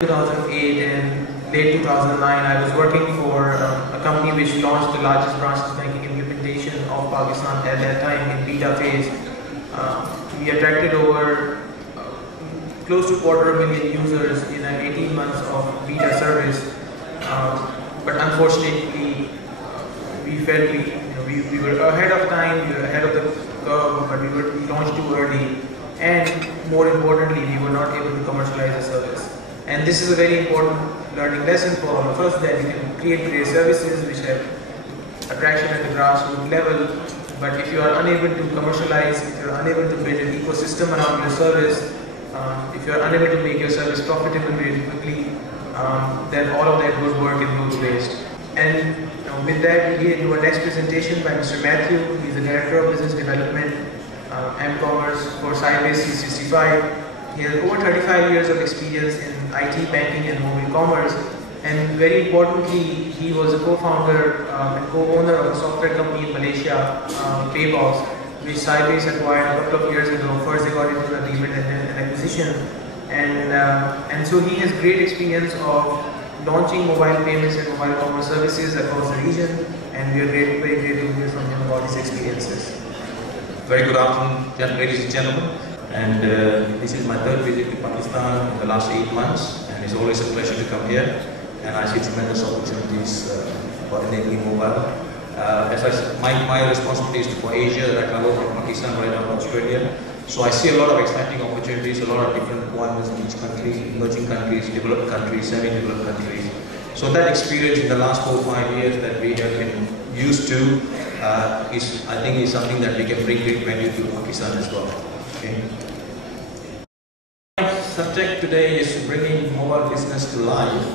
2008 and late 2009, I was working for a company which launched the largest branchless banking implementation of Pakistan at that time in beta phase. We attracted over close to 250,000 users in 18 months of beta service, but unfortunately we felt we were ahead of time, we were ahead of the curve, but we launched too early, and more importantly we were not able to commercialize the service. And this is a very important learning lesson for all of us, that we can create great services which have attraction at the grassroots level, but if you are unable to commercialize, if you are unable to build an ecosystem around your service, if you are unable to make your service profitable very quickly, then all of that good work is goes waste. And with that, we do our next presentation by Mr. Matthew. He is the Director of Business Development, M-Commerce for Sybase C65. He has over 35 years of experience in IT, banking and mobile commerce, and very importantly, he was a co-founder and co-owner of a software company in Malaysia, Paybox, which Sybase acquired a couple of years ago. First they got into an agreement and then an acquisition, and so he has great experience of launching mobile payments and mobile commerce services across the region, and we are very grateful to hear from him about his experiences. Very good afternoon, ladies and gentlemen. And this is my third visit to Pakistan in the last 8 months, and it's always a pleasure to come here. And I see tremendous opportunities for enabling mobile. My responsibility is for Asia, that I cover from Pakistan right now to Australia. So I see a lot of exciting opportunities, a lot of different requirements in each country, emerging countries, developed countries, semi-developed countries. So that experience in the last 4 or 5 years that we have been used to I think is something that we can bring great value to Pakistan as well. Okay. My subject today is bringing mobile business to life.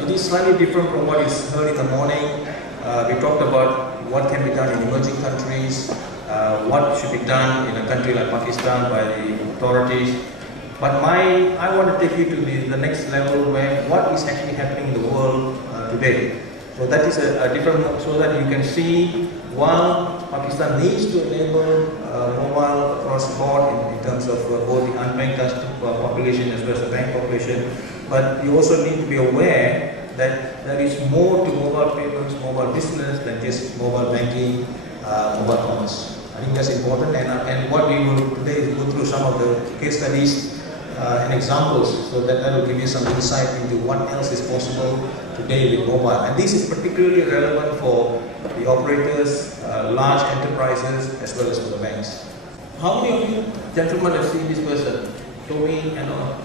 It is slightly different from what is heard in the morning. We talked about what can be done in emerging countries, what should be done in a country like Pakistan by the authorities. But I want to take you to the next level, where what is actually happening in the world today. So that is a different, so that you can see, while Pakistan needs to enable mobile across the board in terms of both the unbanked population as well as the banked population, but you also need to be aware that there is more to mobile payments, mobile business than just mobile banking, mobile commerce. I think that's important, and what we will today is go through some of the case studies and examples, so that will give you some insight into what else is possible today with mobile. And this is particularly relevant for the operators, large enterprises, as well as for the banks. How many of you gentlemen have seen this person? Tommy,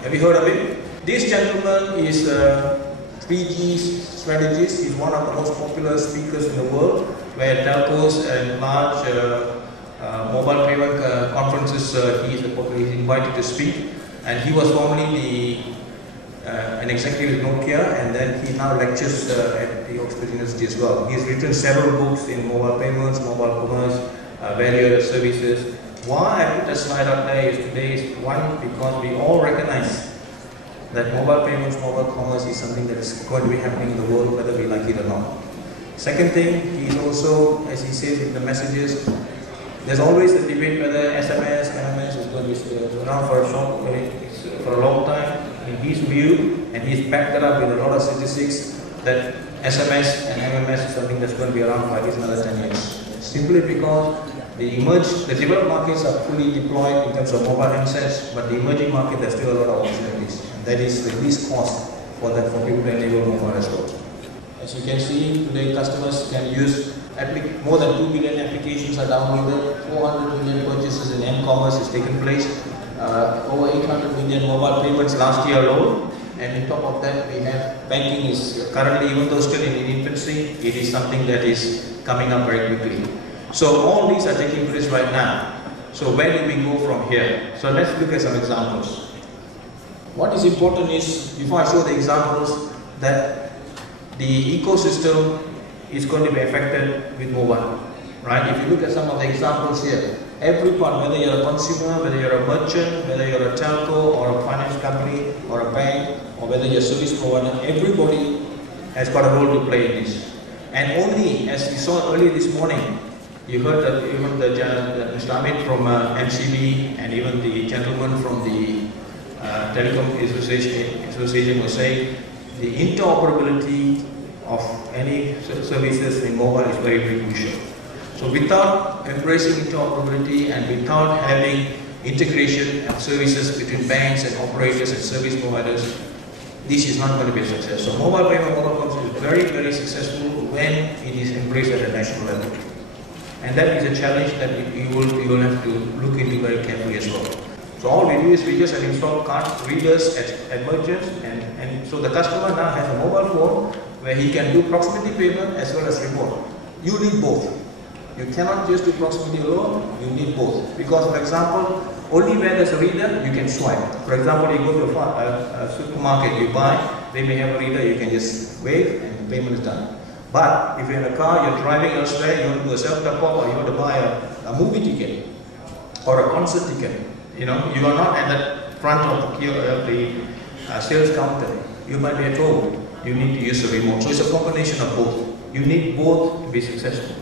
have you heard of him? This gentleman is 3G strategist. He's one of the most popular speakers in the world, where telcos and large mobile payment conferences he's invited to speak. And he was formerly an executive at Nokia, and then he now lectures at the Oxford University as well. He's written several books in mobile payments, mobile commerce, value-added services. Why I put a slide up there is today is one, because we all recognize that mobile payments, mobile commerce is something that is going to be happening in the world, whether we like it or not. Second thing, he's also, as he says in the messages, there's always the debate whether SMS, MMS is going to be around for a long time. In his view, and he's backed that up with a lot of statistics, that SMS and MMS is something that's going to be around for at least another 10 years. Simply because the developed markets are fully deployed in terms of mobile handsets, but the emerging market, there's still a lot of opportunities. And that is the least cost for people to enable mobile as well. As you can see, today customers can use more than 2 billion applications are downloaded, 400 million purchases in M-commerce has taken place, over 800 million mobile payments last year alone, and on top of that we have banking is currently, even though still in infancy, it is something that is coming up very quickly. So all these are taking place right now. So where do we go from here? So let's look at some examples. What is important is, before I show the examples, that the ecosystem is going to be affected with mobile, right? If you look at some of the examples here, every part, whether you're a consumer, whether you're a merchant, whether you're a telco or a finance company or a bank, or whether you're a service provider, everybody has got a role to play in this. And only, as we saw earlier this morning, you heard that even Mr. Amit from MCB and even the gentleman from the Telecom Association was saying the interoperability of any services in mobile is very, very crucial. So without embracing interoperability and without having integration of services between banks and operators and service providers, this is not going to be a success. So mobile payment protocols is very, very successful when it is embraced at a national level. And that is a challenge that you will have to look into very carefully as well. So all we do is we just install card readers at merchants, and so the customer now has a mobile phone where he can do proximity payment as well as remote. You need both. You cannot just do proximity alone, you need both. Because for example, only where there's a reader, you can swipe. For example, you go to a supermarket, you buy, they may have a reader, you can just wave and the payment is done. But if you're in a car, you're driving elsewhere, you want to do a self-top-up or you want to buy a movie ticket or a concert ticket, you know, you are not at the front of the sales counter. You might be at home. You need to use the remote. So it's a combination of both. You need both to be successful.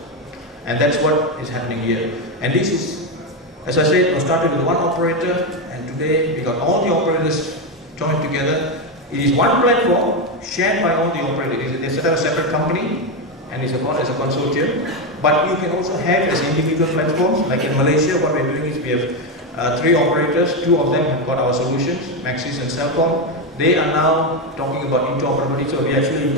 And that's what is happening here. And this is, as I said, we started with one operator, and today we got all the operators joined together. It is one platform shared by all the operators. They set up a separate company, and it's as a consortium. But you can also have as individual platforms. Like in Malaysia, what we're doing is we have 3 operators. 2 of them have got our solutions, Maxis and Celcom. They are now talking about interoperability, so we're actually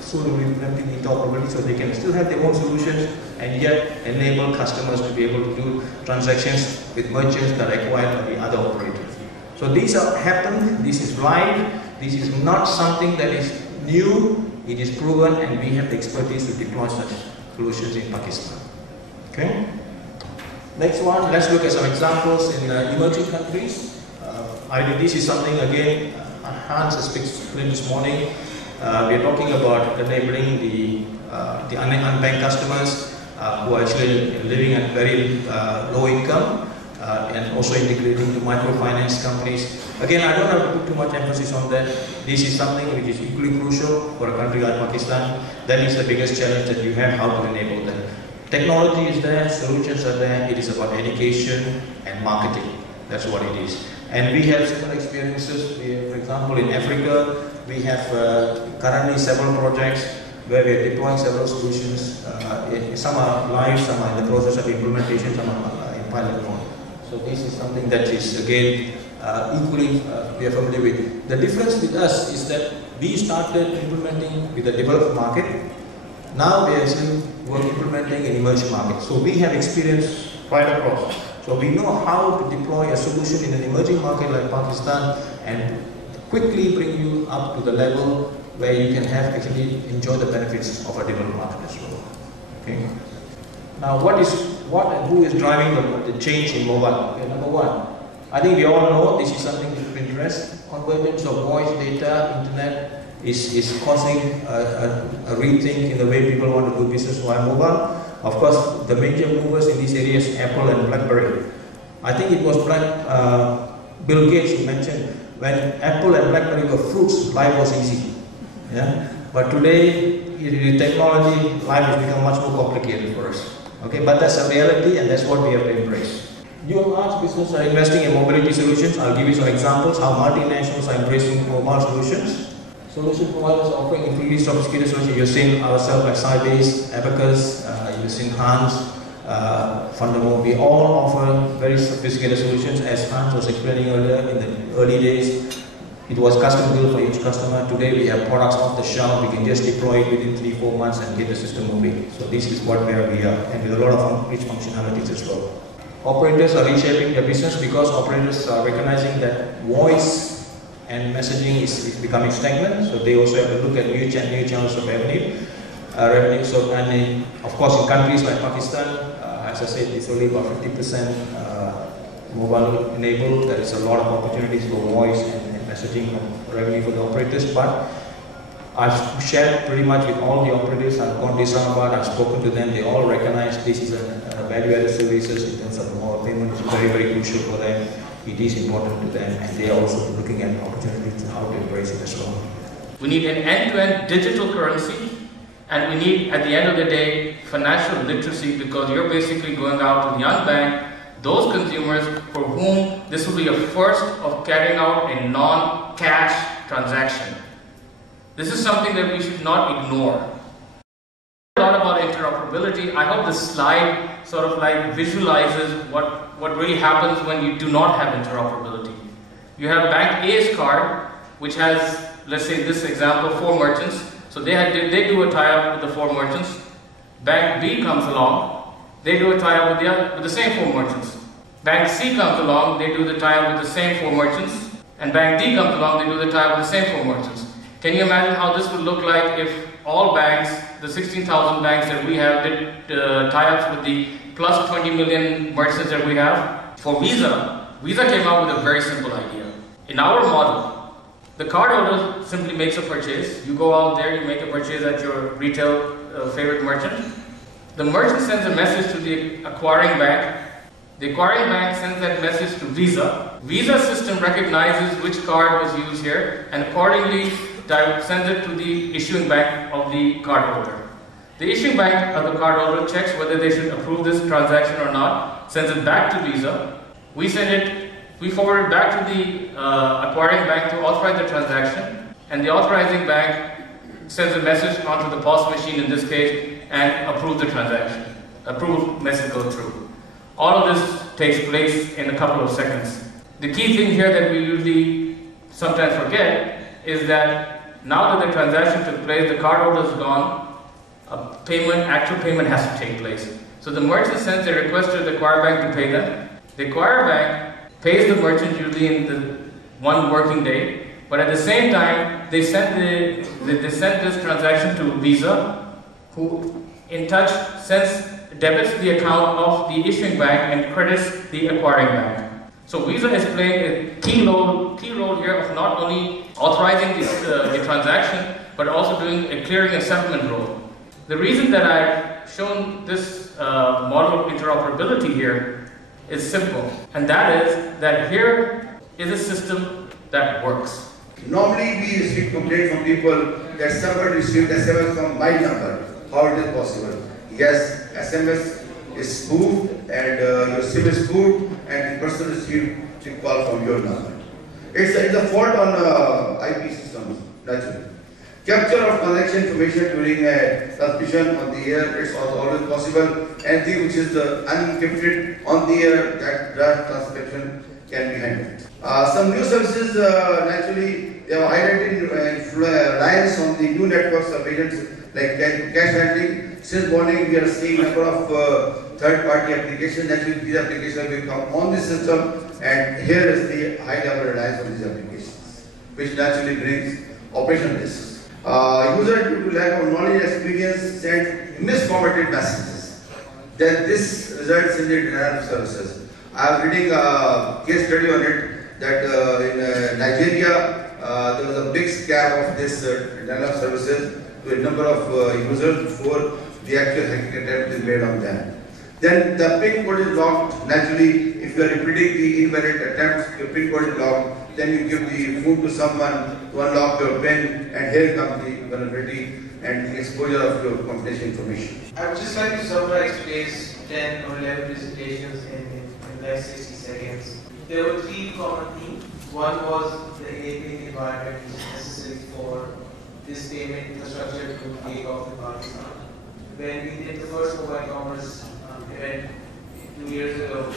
soon implementing interoperability so they can still have their own solutions and yet enable customers to be able to do transactions with merchants that are acquired by the other operators. So these have happened, this is live, this is not something that is new, it is proven, and we have the expertise to deploy such solutions in Pakistan. Okay? Next one, let's look at some examples in emerging countries. This is something again, Hans has explained this morning. We are talking about enabling the unbanked customers who are actually living at very low income and also integrating the microfinance companies. Again, I don't have to put too much emphasis on that. This is something which is equally crucial for a country like Pakistan. That is the biggest challenge that you have, how to enable that. Technology is there, solutions are there, it is about education and marketing. That's what it is. And we have similar experiences. For example, in Africa, we have currently several projects where we are deploying several solutions. Some are live, some are in the process of implementation, some are in pilot mode. So this is something that is, again, equally we are familiar with. The difference with us is that we started implementing with the developed market. Now we are actually implementing in emerging markets. So we have experience right across. So we know how to deploy a solution in an emerging market like Pakistan and quickly bring you up to the level where you can have actually enjoy the benefits of a developed market as well. Okay. Now, what and who is driving the change in mobile? Okay, number one, I think we all know this is something to Pinterest. Convergence of voice, data, internet is causing a rethink in the way people want to do business via mobile. Of course, the major movers in these areas, Apple and BlackBerry. I think it was Bill Gates who mentioned when Apple and BlackBerry were fruits, life was easy. Yeah? But today, with technology, life has become much more complicated for us. Okay? But that's a reality, and that's what we have to embrace. New and large businesses are investing in mobility solutions. I'll give you some examples how multinationals are embracing mobile solutions. Solution providers are offering incredibly sophisticated solutions. You've seen ourselves at Sybase, Abacus, you've seen Hans, Fundamo. We all offer very sophisticated solutions. As Hans was explaining earlier, in the early days, it was custom built for each customer. Today we have products off the shelf. We can just deploy it within 3-4 months and get the system moving. So this is where we are, and with a lot of rich functionalities as well. Operators are reshaping their business because operators are recognizing that voice and messaging is becoming stagnant, so they also have to look at new channels of revenue. So, and of course, in countries like Pakistan, as I said, it's only about 50% mobile enabled. There is a lot of opportunities for voice and messaging revenue for the operators. But I've shared pretty much with all the operators. I've gone to Islamabad, I've spoken to them. They all recognize this is a value-added services in terms of mobile payment. It's very, very crucial for them. It is important to them, and they are also looking at opportunities and how to embrace it as well. We need an end-to-end digital currency, and we need, at the end of the day, financial literacy, because you're basically going out to the unbanked, those consumers for whom this will be a first of carrying out a non-cash transaction. This is something that we should not ignore. A lot about interoperability. I hope this slide sort of like visualizes what really happens when you do not have interoperability. You have Bank A's card, which has, let's say in this example, 4 merchants. So they do a tie-up with the 4 merchants. Bank B comes along, they do a tie-up with the same 4 merchants. Bank C comes along, they do the tie-up with the same 4 merchants. And Bank D comes along, they do the tie-up with the same 4 merchants. Can you imagine how this would look like if all banks, the 16,000 banks that we have, did tie-ups with the plus 20 million merchants that we have? For Visa came out with a very simple idea. In our model, the cardholder simply makes a purchase. You go out there, you make a purchase at your retail favorite merchant. The merchant sends a message to the acquiring bank. The acquiring bank sends that message to Visa. Visa system recognizes which card was used here and accordingly sends it to the issuing bank of the cardholder. The issuing bank of the cardholder checks whether they should approve this transaction or not, sends it back to Visa. We forward it back to the acquiring bank to authorize the transaction, and the authorizing bank sends a message onto the POS machine in this case and approve the transaction. Approved message goes through. All of this takes place in a couple of seconds. The key thing here that we usually sometimes forget is that now that the transaction took place, the cardholder is gone, actual payment has to take place. So the merchant sends a request to the acquirer bank to pay them. The acquirer bank pays the merchant usually in the 1 working day, but at the same time they send this transaction to Visa, who in touch debits the account of the issuing bank and credits the acquiring bank. So Visa is playing a key role here of not only authorizing the transaction, but also doing a clearing and settlement role. The reason that I've shown this model of interoperability here is simple, and that is that here is a system that works. Normally we receive complaints from people that somebody received SMS from my number. How it is possible? Yes, SMS is spoofed and your SIM is spoofed and the person received a call from your number. It's a fault on IP systems, naturally. Capture of transaction information during a transmission on the air is also always possible. Anything which is unencrypted on the air, that transaction can be handled. Some new services, naturally, they have highlighted reliance on the new networks of agents like cash handling. Since morning, we are seeing a number of third-party applications. Naturally, these applications will come on the system, and here is the high-level reliance on these applications, which naturally brings operational risks. User, due to lack of knowledge and experience, send misformatted messages. Then this results in the denial of services. I am reading a case study on it that in Nigeria, there was a big scam of this denial of services to a number of users before the actual hacking attempt is made on them. Then the PIN code is locked. Naturally, if you are repeating the invalid attempts, your PIN code is locked. Then you give the phone to someone to unlock your PIN, and here comes the vulnerability and the exposure of your confidential information. I would just like to summarize today's 10 or 11 presentations in like 60 seconds. There were 3 common themes. One was the enabling environment which is necessary for this payment infrastructure to take off in Pakistan. When we did the first mobile commerce event 2 years ago,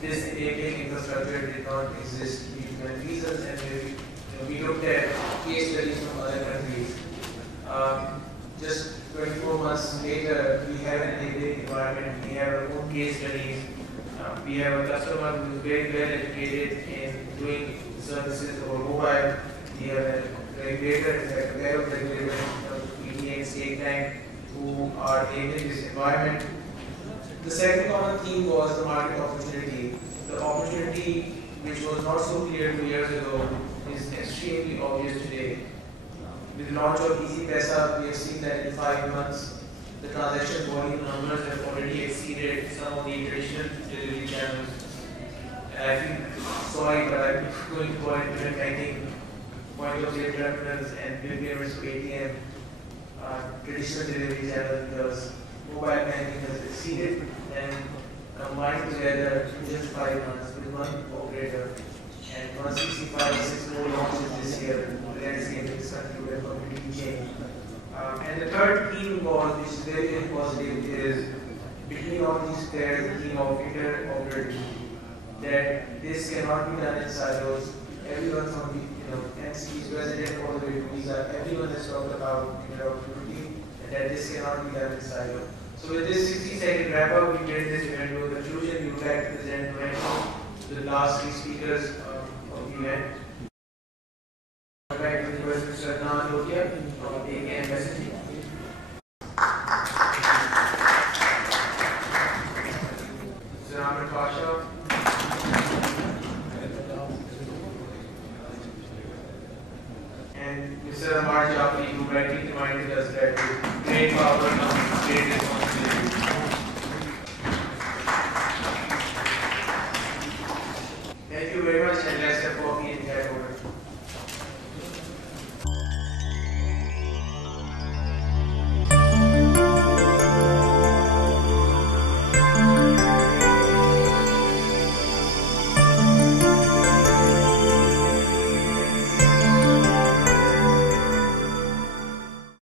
this enabling infrastructure did not exist due to many reasons, and we looked at case studies from other countries. Just 24 months later, we have an enabling environment, we have our own case studies, we have a customer who is very well educated in doing services over mobile, we have a regulator, in fact, a pair of regulators, PTA and State Bank, who are enabling this environment. The second common theme was the market opportunity. The opportunity, which was not so clear 2 years ago, is extremely obvious today. With the launch of Easy Paisa, we have seen that in 5 months, the transaction volume numbers have already exceeded some of the traditional delivery channels. And I feel sorry, but I'm going to call it internet banking, point of sale terminals, and bill payments to ATM, traditional delivery channels, because mobile banking has exceeded, and combined together in just 5 months with one operator. And 165, 6 more launches this year. The landscape in this country will completely change. And the third key involved, which is very, very positive, is between all these players, the theme of interoperability. That this cannot be done in silos. Everyone from the MCB's resident all the way to visa, everyone has talked about interoperability and that this cannot be done in silo. So with this 60-second wrap up, we made this event to a conclusion. We would like to present the last 3 speakers of the event. I would like to request Mr. Adnan Lokia from AKM Messaging. Mr. Ahmed Pasha. And Mr. Amar Jafri, who rightly reminded us that with great power comes great responsibility.